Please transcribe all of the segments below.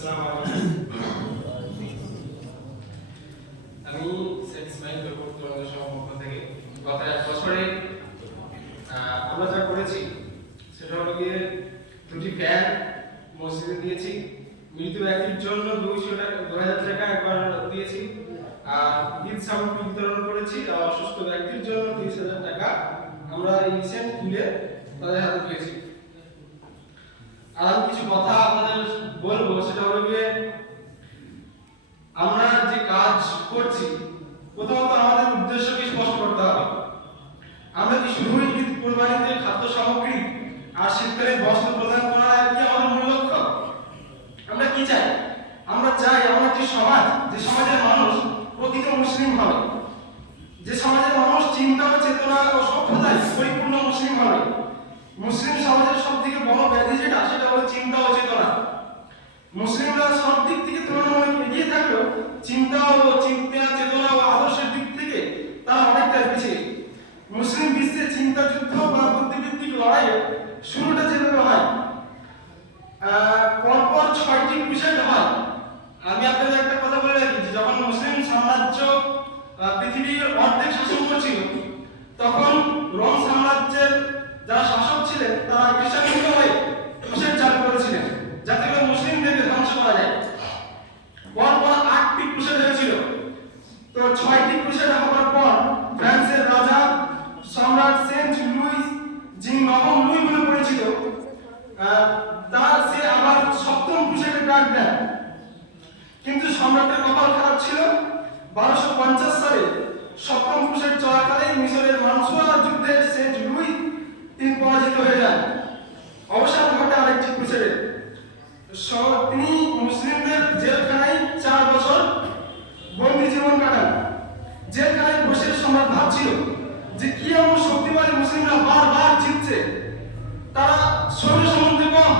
আসসালামু আলাইকুম। আমি শেখ ইসমাইল তোমাদের পক্ষ থেকে গত 1 বছরে আমরা যা করেছি সেটা হলো গিয়ে 2টি ফ্যান মসজিদে দিয়েছি, মৃত ব্যক্তির জন্য 2000 টাকা একবার দিয়েছি, আর ঈদ সামগ্রী বিতরণ করেছি, আর অসুস্থ ব্যক্তির জন্য 30,000 টাকা আমরা রিসেন্ট তুলে তাদের হাতে দিয়েছি। আর কিছু কথা আপনাদের বলবো, সেটা হলো গিয়ে আমরা যে কাজ করছি প্রথমত আমাদের উদ্দেশ্যকে স্পষ্ট করতে হবে। আমরা কি শুধুই ঈদ কুরবানিতে খাদ্য সামগ্রী আর শীতকালীন বস্ত্র প্রদান করা কি আমাদের মূল লক্ষ্য? আমরা কি চাই? আমরা চাই আমরা যে সমাজ, যে সমাজের মানুষ প্রকৃত মুসলিম হবে, যে সমাজের মানুষ চিন্তা ও চেতনা ও সভ্যতায় পরিপূর্ণ মুসলিম হবে। মুসলিম সমাজের সবথেকে বড় ব্যাধি সেটা হলো চিন্তা ও চেতনা। মুসলিমরা সব দিক থেকে তুলনামূলক এগিয়ে থাকলেও চিন্তা চেতনা ও আদর্শের দিক থেকে তারা অনেকটা পিছিয়ে। মুসলিম বিশ্বে চিন্তা যুদ্ধ বা বুদ্ধিবৃত্তিক লড়াইয়ে শুরুটা যেভাবে হয়, পরপর 6টি ক্রুসেড হয়। আমি আপনাদের একটা কথা বলে রাখি, যখন মুসলিম সাম্রাজ্য পৃথিবীর অর্ধেক শাসন করছিল, তখন রোম সাম্রাজ্যের যারা শাসক ছিলেন তারা খ্রিস্টানিত হয়ে ক্রুসেড চালু করেছিলেন যাতে করে মুসলিমদেরকে ধ্বংস করা যায়। পরপর 8টি ক্রুসেড হয়েছিল। তো 6টি ক্রুসেড হওয়ার পর ফ্রান্সের রাজা সম্রাট সেন্ট লুইস, যিনি নবম লুই বলে পরিচিত, সে আবার 7ম ক্রুসেডে ডাক দেন। কিন্তু সম্রাটের কপাল খারাপ ছিল। 1250 সালে 7ম ক্রুসেড চলাকালে মিশরের মানসুরা যুদ্ধে সেন্ট লুই তিনি পরাজিত হয়ে যান। অবসান ঘটে আরেকটি ক্রুসেডের। তিনি মুসলিমদের জেলখানায় 4 বছর বন্দী জীবন কাটান। জেলখানায় বসে সম্রাট ভাবছিল যে কি এমন শক্তিশালী মুসলিমরা বারবার জিতছে। তারা সৈন্য সম্বন্ধে কম,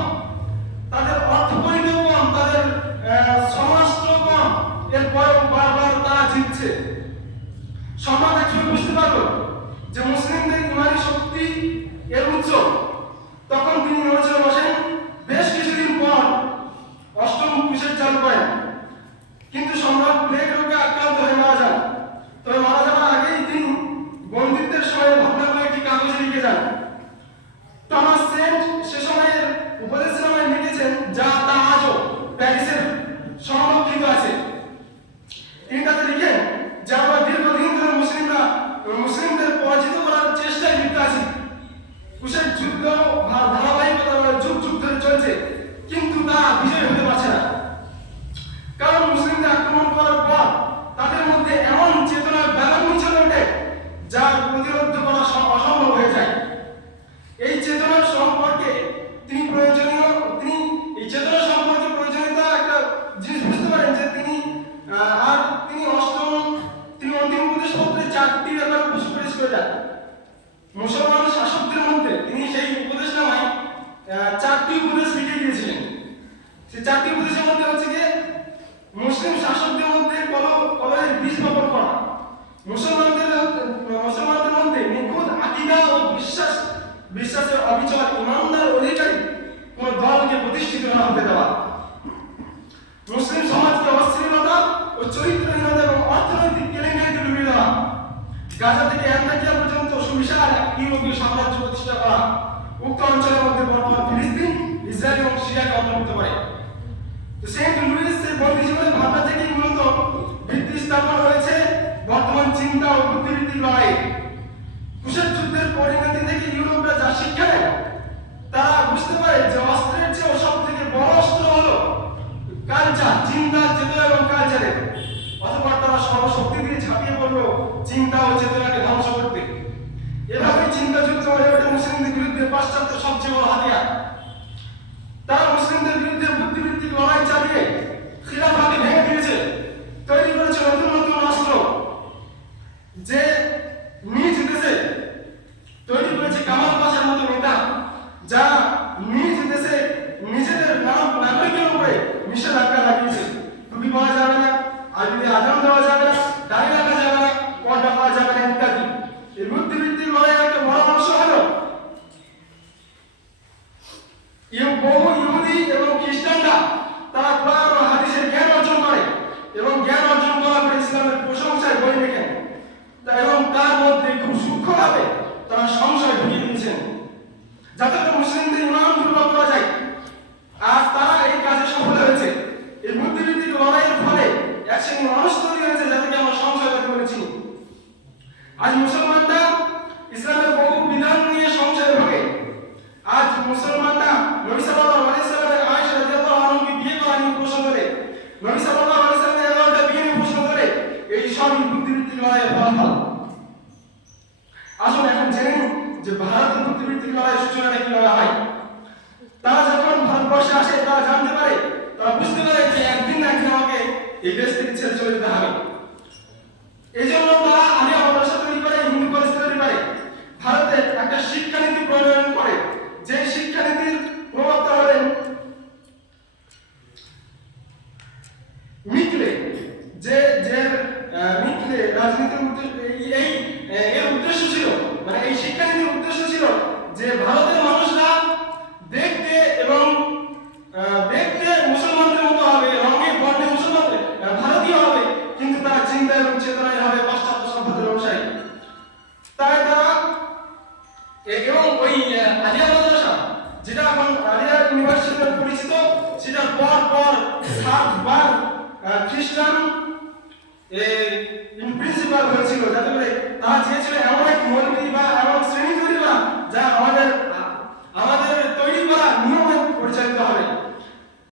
তাদের অর্থ পরিধি কম, তাদের সমাস্ত্র কম, এরপরেও বারবার তারা জিতছে। সম্রাট একসময় বুঝতে পারলো যে মুসলিমদের ইমানি শক্তি এর উৎস। তখন তিনি নড়েচড়ে বসেন। বেশ কিছুদিন পর 8ম ক্রুসেড চালু করেন। কিন্তু সম্রাট প্লেগ রোগে আক্রান্ত হয়ে মারা যান। তবে মারা যাওয়ার আগেই তিনি বন্দিত্বের সময় ভাবনাগুলো একটি কাগজে লিখে যান। টমাস সেন্ট সে সময়ের উপদেশনামায় লিখেছেন, যা তা আজও প্যারিসের সংরক্ষিত আছে। তিনি তাতে লিখেন যে আমরা দীর্ঘদিন ধরে মুসলিমদের পরাজিত করার চেষ্টায় লিপ্ত আছি। ক্রুসেড যুদ্ধ ধারাবাহিকতা যুগ যুগ ধরে চলছে, কিন্তু তা বিজয় হতে পারছে না। কারণ মুসলিমদের আক্রমণ করার পর তাদের মধ্যে এমন চেতনার ব্যালান্স চলে ওঠে যা প্রতিরোধ করা অসম্ভব হয়ে যায়। এই চেতনা সম্পর্কে এই চেতনা সম্পর্কে প্রয়োজনীয়তা একটা জিনিস বুঝতে পারেন যে তিনি অন্তিম উপদেশ পত্রে 4টি ব্যাপার সুপারিশ করে যান। মুসলমান শাসকদের মধ্যে তিনি সেই উপদেশনামায় 4টি উপদেশ লিখে দিয়েছিলেন। সেই 4টি উপদেশের মধ্যে হচ্ছে যে মুসলিম শাসকদের মধ্যে কলহের বীজ বপন করা, মুসলমানদের মধ্যে নিখুঁত আকীদা ও বিশ্বাসের অবিচল ইমানদার অধিকারী কোন দলকে প্রতিষ্ঠিত না হতে দেওয়া, মুসলিম সমাজকে অশ্লীলতা ও চরিত্রহীনতা এবং অর্থনৈতিক কেলেঙ্কারিতে ডুবিয়ে দেওয়া, গাজা থেকে অ্যান্টাকিয়া পর্যন্ত সুবিশাল ইউরোপীয় সাম্রাজ্য প্রতিষ্ঠা করা। উক্ত অঞ্চলের মধ্যে বর্তমান ফিলিস্তিন, ইসরায়েল এবং সিরিয়াকে অন্তর্ভুক্ত করে। তো সেন্ট লুইসের বন্দী জীবনের ভাবনা থেকেই মূলত ভিত্তি স্থাপন হয়েছে বর্তমান চিন্তা ও বুদ্ধিবৃত্তিক লড়াই। ক্রুসেড যুদ্ধের পরিণতি থেকে ইউরোপরা যা শিক্ষা নেয়, তারা বুঝতে পারে যে অস্ত্রের চেয়ে সব থেকে বড় অস্ত্র হলো কালচার, চিন্তা, চেতনা এবং কালচারের। অতঃপর তারা সর্বশক্তি দিয়ে ঝাঁপিয়ে পড়লো চিন্তা ও চেতনাকে ধ্বংস করতে। এভাবেই চিন্তা যুদ্ধ হয়ে ওঠে মুসলিমদের বিরুদ্ধে পাশ্চাত্যের সবচেয়ে বড় হাতিয়ার। তারা মুসলিমদের বিরুদ্ধে বুদ্ধিবৃত্তিক লড়াই চালিয়ে খিলাফাকে ভেঙে দিয়েছে, তৈরি করেছে নতুন নতুন অস্ত্র। যে নিজ দেশে তৈরি করেছে কামাল পাশার মতো নেতা, যা নিজ দেশে নিজেদের নাগরিকের উপরে নিষেধাজ্ঞা লাগিয়েছে। টুপি পাওয়া যাবে না, আরবিতে আজান দেওয়া যাবে না, দাড়ি রাখা যাবে না, পর্দা পাওয়া যাবে না ইত্যাদি। এই বুদ্ধিবৃত্তিক লড়াই একটা বড় অংশ হলো নবী সাল্লাল্লাহু আলাইহি ওয়াসাল্লামের 11টা বিয়ে নিয়ে প্রশ্ন করে এই সব বুদ্ধিবৃত্তিক লড়াইয়ের ফলাফল। আসুন এখন জেনে নিন যে ভারতের বুদ্ধিবৃত্তিক লড়াইয়ের সূচনাটা কিভাবে হয়। তারা যখন ভারতবর্ষে আসে তারা জানতে পারে, তারা বুঝতে পারে যে একদিন না একদিন আমাকে এই দেশ থেকে ছেড়ে চলে যেতে হবে। এই জন্য তারা আলিয়া মাদ্রাসা তৈরি করে, হিন্দু কলেজ তৈরি করে, ভারতে একটা শিক্ষানীতি প্রণয়ন করে। যে শিক্ষানীতির প্রবক্তা হলেন মিকলে, যে যে মিকলে রাজনীতির উদ্দেশ্য এর উদ্দেশ্য ছিল, মানে এই শিক্ষানীতির উদ্দেশ্য ছিল যে ভারতের মানুষরা দেখতে এবং দেখতে মুসলমানদের মতো হবে, রঙে বর্ণে মুসলমানদের ভারতীয় হবে, কিন্তু তারা চিন্তা এবং চেতনায় হবে পাশ্চাত্য সভ্যতার অনুসারী। তাই তারা এবং ওই আলিয়া মাদ্রাসা, যেটা এখন আলিয়া ইউনিভার্সিটি নামে পরিচিত, সেটা পর 7 বার খ্রিস্টান প্রিন্সিপাল হয়েছিল, যাতে করে তারা চেয়েছিল